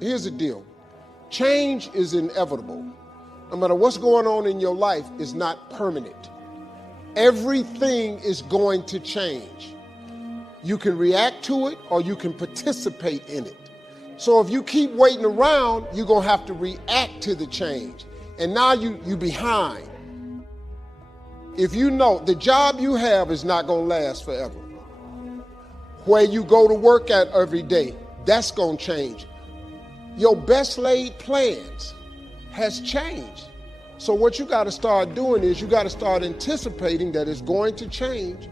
Here's the deal. Change is inevitable. No matter what's going on in your life, it's not permanent. Everything is going to change. You can react to it or you can participate in it. So if you keep waiting around, you're going to have to react to the change. And now you behind. If you know the job you have is not going to last forever. Where you go to work at every day, that's going to change. Your best laid plans has changed. So what you got to start doing is you got to start anticipating that it's going to change.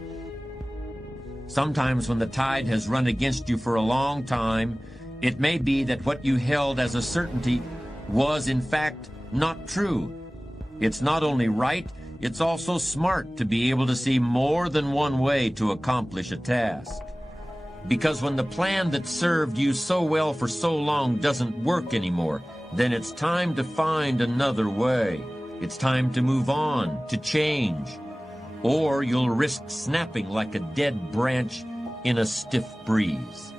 Sometimes when the tide has run against you for a long time, it may be that what you held as a certainty was in fact not true. It's not only right, it's also smart to be able to see more than one way to accomplish a task. Because when the plan that served you so well for so long doesn't work anymore, then it's time to find another way. It's time to move on, to change. Or you'll risk snapping like a dead branch in a stiff breeze.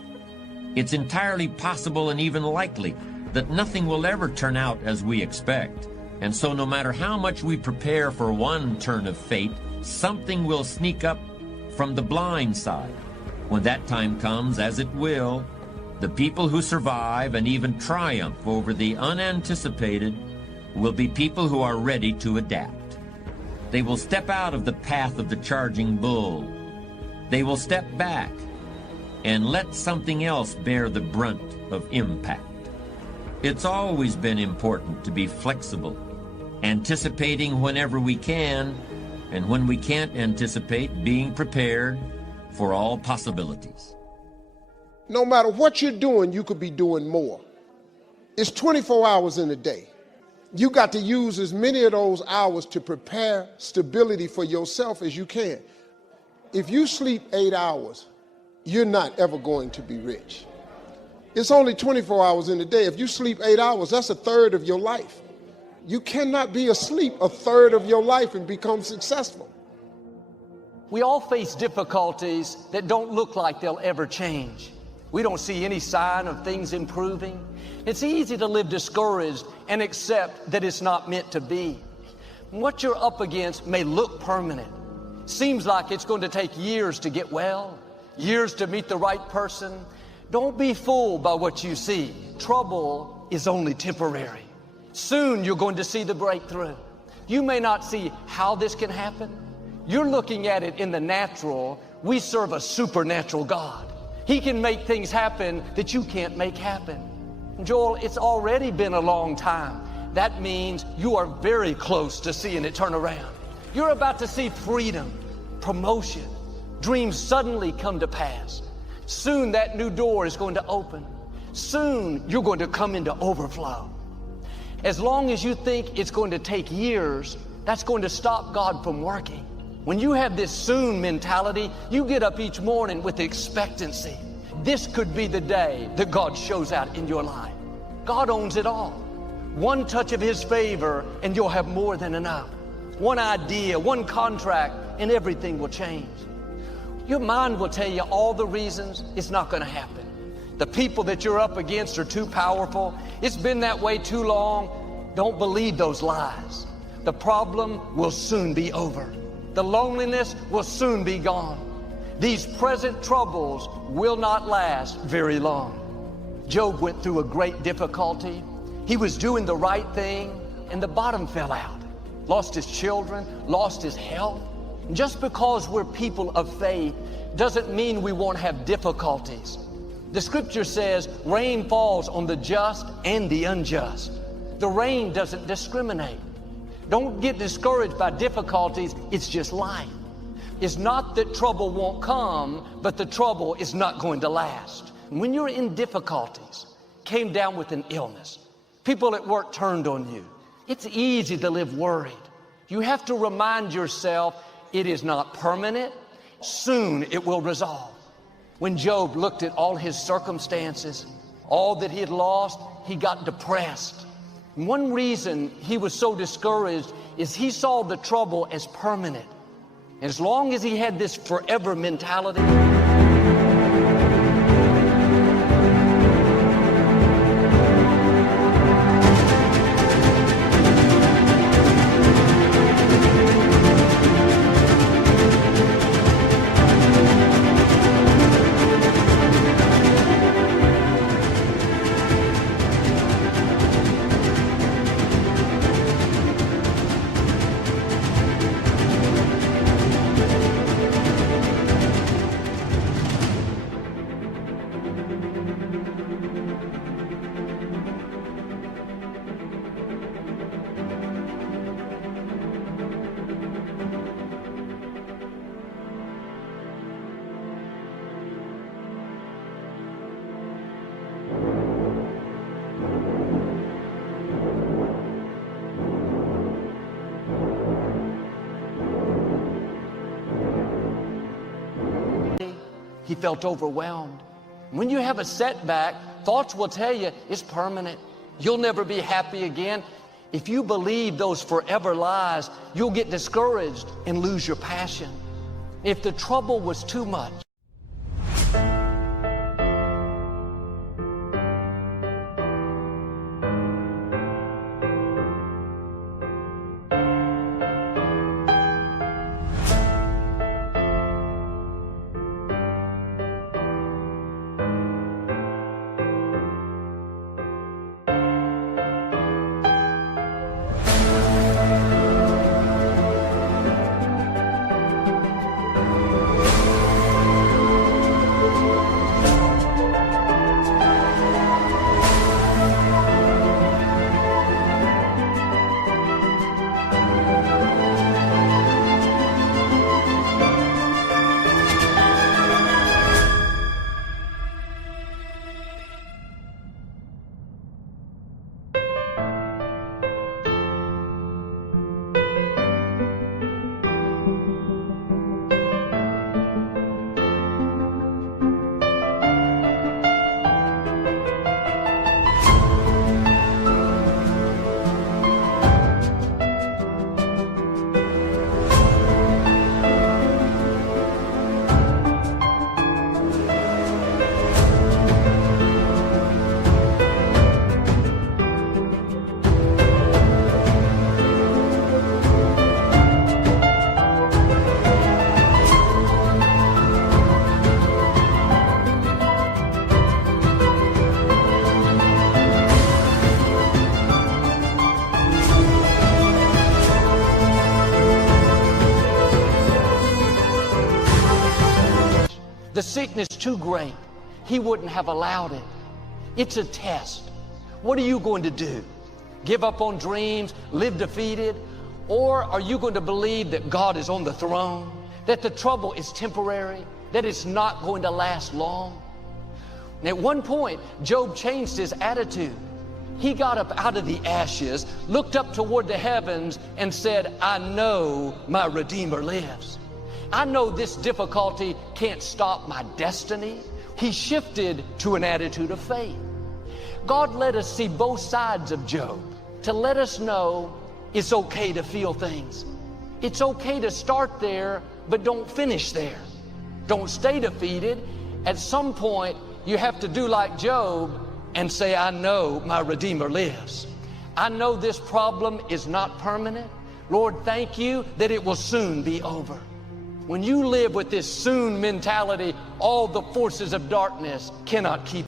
It's entirely possible and even likely that nothing will ever turn out as we expect. And so no matter how much we prepare for one turn of fate, something will sneak up from the blind side. When that time comes, as it will, the people who survive and even triumph over the unanticipated will be people who are ready to adapt. They will step out of the path of the charging bull. They will step back and let something else bear the brunt of impact. It's always been important to be flexible, anticipating whenever we can, and when we can't anticipate, being prepared for all possibilities. No matter what you're doing, you could be doing more. It's 24 hours in a day. You got to use as many of those hours to prepare stability for yourself as you can. If you sleep 8 hours, you're not ever going to be rich. It's only 24 hours in a day. If you sleep 8 hours, that's a third of your life. You cannot be asleep a third of your life and become successful. We all face difficulties that don't look like they'll ever change. We don't see any sign of things improving. It's easy to live discouraged and accept that it's not meant to be. What you're up against may look permanent. Seems like it's going to take years to get well, years to meet the right person. Don't be fooled by what you see. Trouble is only temporary. Soon you're going to see the breakthrough. You may not see how this can happen. You're looking at it in the natural. We serve a supernatural God. He can make things happen that you can't make happen. Joel, it's already been a long time. That means you are very close to seeing it turn around. You're about to see freedom, promotion, dreams suddenly come to pass. Soon that new door is going to open. Soon you're going to come into overflow. As long as you think it's going to take years, that's going to stop God from working. When you have this soon mentality, you get up each morning with expectancy. This could be the day that God shows out in your life. God owns it all. One touch of His favor and you'll have more than enough. One idea, one contract, and everything will change. Your mind will tell you all the reasons it's not going to happen. The people that you're up against are too powerful. It's been that way too long. Don't believe those lies. The problem will soon be over. The loneliness will soon be gone. These present troubles will not last very long. Job went through a great difficulty. He was doing the right thing, and the bottom fell out. Lost his children, lost his health. Just because we're people of faith doesn't mean we won't have difficulties. The scripture says rain falls on the just and the unjust. The rain doesn't discriminate. Don't get discouraged by difficulties. It's just life. It's not that trouble won't come, but the trouble is not going to last. When you're in difficulties, came down with an illness, people at work turned on you, it's easy to live worried. You have to remind yourself it is not permanent. Soon it will resolve. When Job looked at all his circumstances, all that he had lost, he got depressed. And one reason he was so discouraged is he saw the trouble as permanent. As long as he had this forever mentality, He felt overwhelmed. When you have a setback, thoughts will tell you it's permanent. You'll never be happy again. If you believe those forever lies, you'll get discouraged and lose your passion. If the trouble was too much, the sickness too great, he wouldn't have allowed it. It's a test. What are you going to do? Give up on dreams, live defeated? Or are you going to believe that God is on the throne, that the trouble is temporary, that it's not going to last long? And at one point, Job changed his attitude. He got up out of the ashes, looked up toward the heavens, and said, I know my Redeemer lives. I know this difficulty can't stop my destiny. He shifted to an attitude of faith. God let us see both sides of Job to let us know it's okay to feel things. It's okay to start there, but don't finish there. Don't stay defeated. At some point, you have to do like Job and say, I know my Redeemer lives. I know this problem is not permanent. Lord, thank you that it will soon be over. When you live with this soon mentality, all the forces of darkness cannot keep.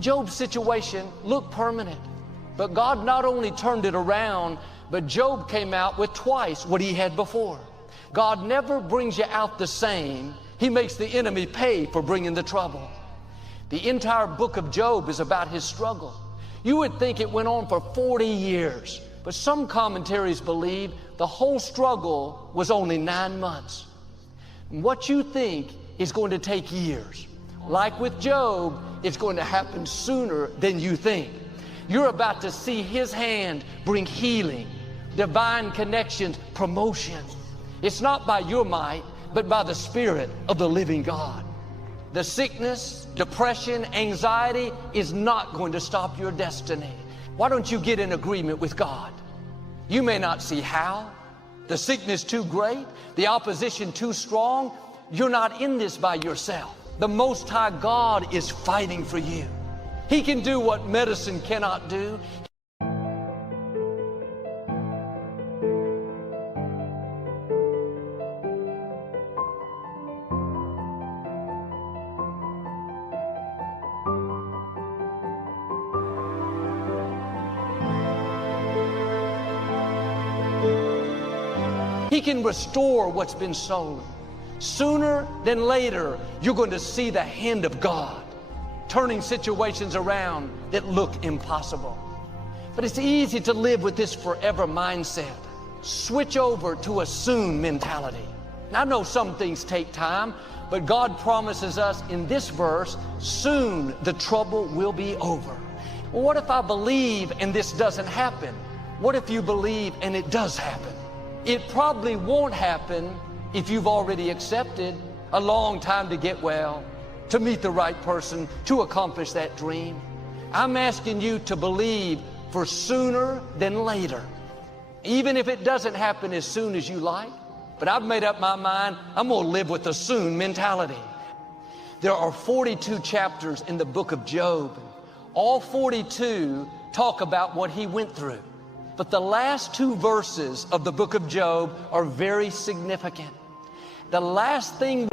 Job's situation looked permanent, but God not only turned it around, but Job came out with twice what he had before. God never brings you out the same. He makes the enemy pay for bringing the trouble. The entire book of Job is about his struggle. You would think it went on for 40 years, but some commentaries believe the whole struggle was only 9 months. What you think is going to take years, like with Job, it's going to happen sooner than you think. You're about to see His hand bring healing, divine connections, promotion. It's not by your might, but by the Spirit of the living God. The sickness, depression, anxiety is not going to stop your destiny. Why don't you get in agreement with God? You may not see how. The sickness too great, the opposition too strong. You're not in this by yourself. The Most High God is fighting for you. He can do what medicine cannot do. He can restore what's been stolen. Sooner than later, you're going to see the hand of God turning situations around that look impossible. But it's easy to live with this forever mindset. Switch over to a soon mentality. Now, I know some things take time, but God promises us in this verse, soon the trouble will be over. Well, what if I believe and this doesn't happen? What if you believe and it does happen? It probably won't happen if you've already accepted a long time to get well, to meet the right person, to accomplish that dream. I'm asking you to believe for sooner than later. Even if it doesn't happen as soon as you like, but I've made up my mind, I'm going to live with the soon mentality. There are 42 chapters in the book of Job. All 42 talk about what he went through. But the last 2 verses of the book of Job are very significant. The last thing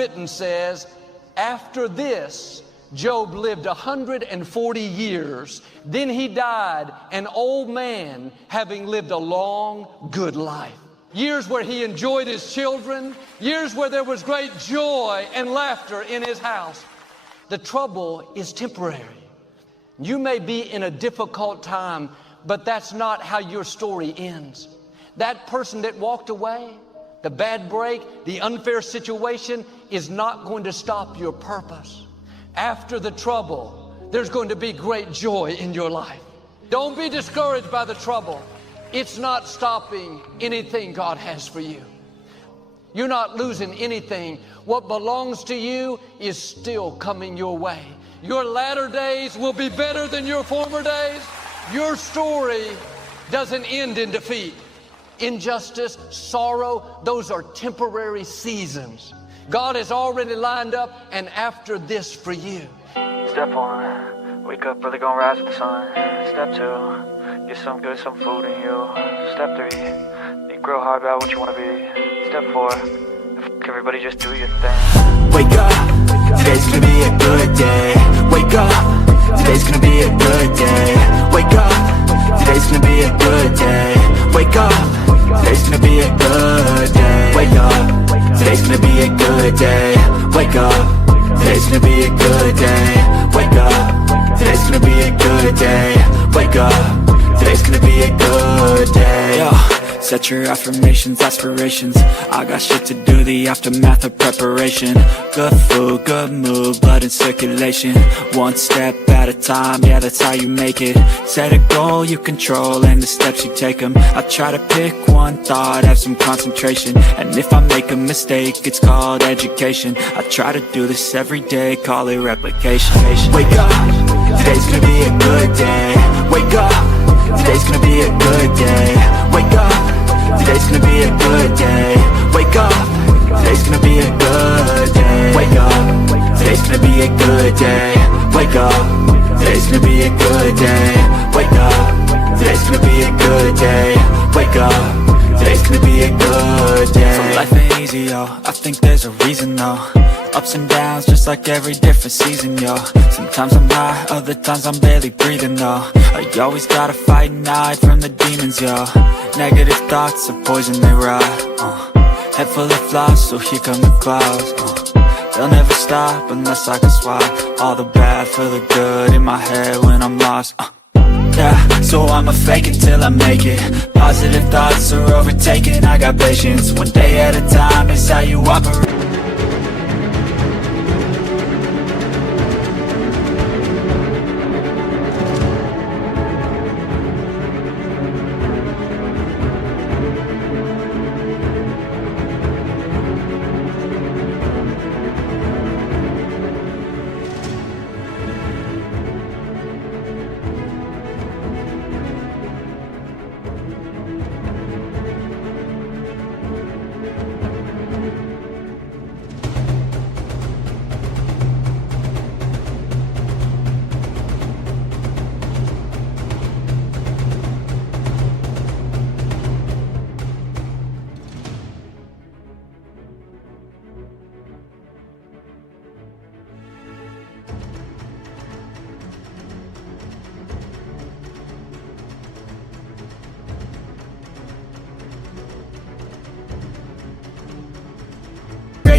written says, after this, Job lived 140 years. Then he died, an old man, having lived a long, good life. Years where he enjoyed his children, years where there was great joy and laughter in his house. The trouble is temporary. You may be in a difficult time, but that's not how your story ends. That person that walked away, the bad break, the unfair situation is not going to stop your purpose. After the trouble, there's going to be great joy in your life. Don't be discouraged by the trouble. It's not stopping anything God has for you. You're not losing anything. What belongs to you is still coming your way. Your latter days will be better than your former days. Your story doesn't end in defeat. Injustice, sorrow, those are temporary seasons. God has already lined up an after this for you. Step 1, wake up early, gonna rise with the sun. Step 2, get some good, some food in you. Step 3, think real hard about what you wanna be. Step 4, everybody just do your thing. Wake up, today's gonna be a good day. Wake up, today's gonna be a good day. Wake up, today's gonna be a good day. Wake up, today's gonna be a good day. Wake up, today's gonna be a good day. Wake up, today's gonna be a good day. Wake up, today's gonna be a good day. Wake up, today's gonna be a good day. Yo. Set your affirmations, aspirations. I got shit to do, the aftermath of preparation. Good food, good mood, blood in circulation. One step at a time, yeah, that's how you make it. Set a goal you control and the steps you take them. I try to pick one thought, have some concentration. And if I make a mistake, it's called education. I try to do this every day, call it replication. Wake up, today's gonna be a good day. Wake up, today's gonna be a good day. Wake up, today's gonna be a good day. Wake up, today's gonna be a good day. Wake up, today's gonna be a good day. Wake up, today's gonna be a good day. Wake up, today's gonna be a good day. Wake up, today's gonna be a good day. So life ain't easy, yo, I think there's a reason, though. Ups and downs, just like every different season, yo. Sometimes I'm high, other times I'm barely breathing, though. You always gotta fight and hide from the demons, yo. Negative thoughts are poison, they rot. Head full of flies, so here come the clouds. They'll never stop unless I can swap all the bad for the good in my head when I'm lost. Yeah, so I'ma fake it till I make it. Positive thoughts are overtaken, I got patience. One day at a time is how you operate.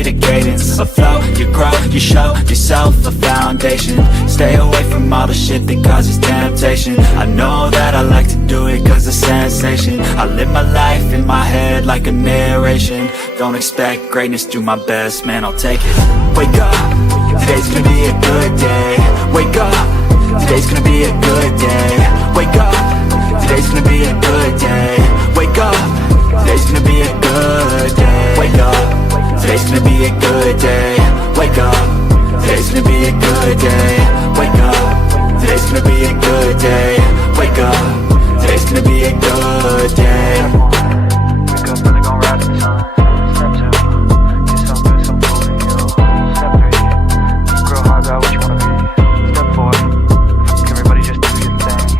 A cadence, a flow, you grow, you show yourself a foundation. Stay away from all the shit that causes temptation. I know that I like to do it cause it's sensation. I live my life in my head like a narration. Don't expect greatness, do my best, man, I'll take it. Wake up, today's gonna be a good day. Wake up, today's gonna be a good day. Wake up, today's gonna be a good day. Wake up, today's gonna be a good day. Wake up, today's gonna be a good day. Wake up, today's gonna be a good day. Wake up, today's gonna be a good day. Wake up, today's gonna be a good day. Wake up early, gonna rise with the sun. Step 2, get some good, some food in you. Step 3, think real hard about what you wanna be. Step 4, everybody just do your thing.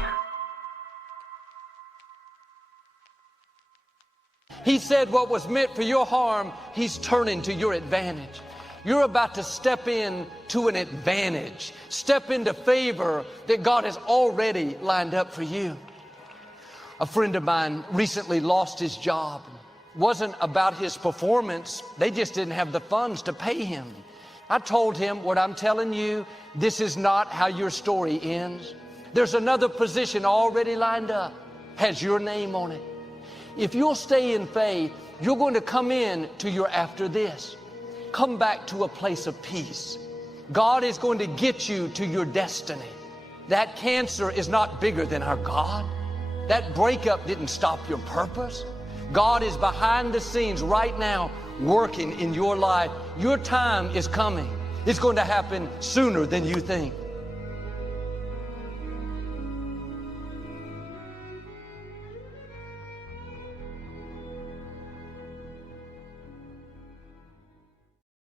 He said what was meant for your harm, He's turning to your advantage. You're about to step in to an advantage, step into favor that God has already lined up for you. A friend of mine recently lost his job. It wasn't about his performance. They just didn't have the funds to pay him. I told him, what I'm telling you, this is not how your story ends. There's another position already lined up, has your name on it. If you'll stay in faith, you're going to come in to your after this. Come back to a place of peace. God is going to get you to your destiny. That cancer is not bigger than our God. That breakup didn't stop your purpose. God is behind the scenes right now working in your life. Your time is coming. It's going to happen sooner than you think.